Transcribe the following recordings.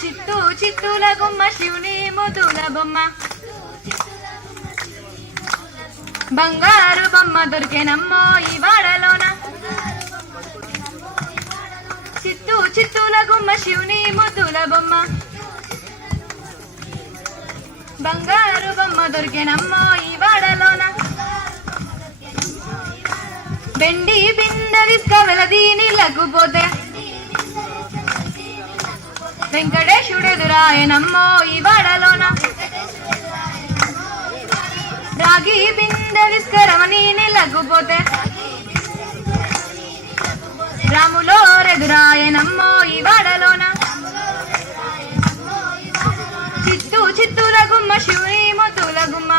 చిత్తూ చిత్తూల గుమ్మ శివుని ముద్దుల బొమ్మ బంగారు బొమ్మ దొరికేనమ్మో ఈ వాడలోన చిత్తూ చిత్తూల గుమ్మ శివుని ముద్దుల బొమ్మ బంగారు బొమ్మ దొరికేనమ్మో ఈ వాడలోన బెండి బిందెలిస్క వెలదీని లగ్గుపోతే వెంకటేశుడెదురాయనమ్మో ఈ వాడలోన రాగి బిందెలిస్క రమణీని లగ్గుపోతే రాములో రెదురాయనమ్మో ఈ వాడలోన చిత్తూ చిత్తూల గుమ్మ శివుని ముద్దుల గుమ్మ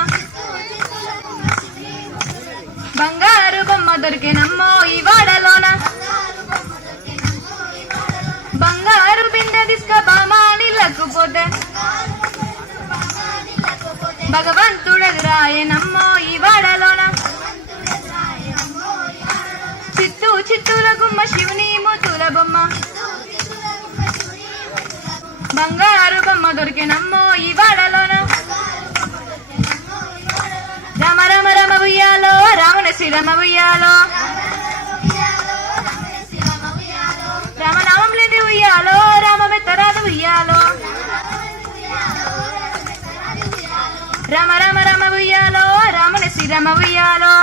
బంగారు బొమ్మ దొరికేనమ్మో ఈ వాడలోన బంగారు బిందె తీసుక బామాని లగ్గుపోతే భగవంతుడెదురాయనమ్మో ఈ వాడలోన చిత్తూ చిత్తూల గుమ్మ శివుని ముద్దుల బొమ్మ బంగారు బొమ్మ దొరికేనమ్మో ఈ వాడలోన రామ రామ రామ ఉయ్యాలో రాముని శ్రీరామ ఉయ్యాలో రామనామం లేని ఉయ్యాలో రామమెత్తరాదు ఉయ్యాలో రామ రామ రామ ఉయ్యాలో రాముని శ్రీరామ ఉయ్యాలో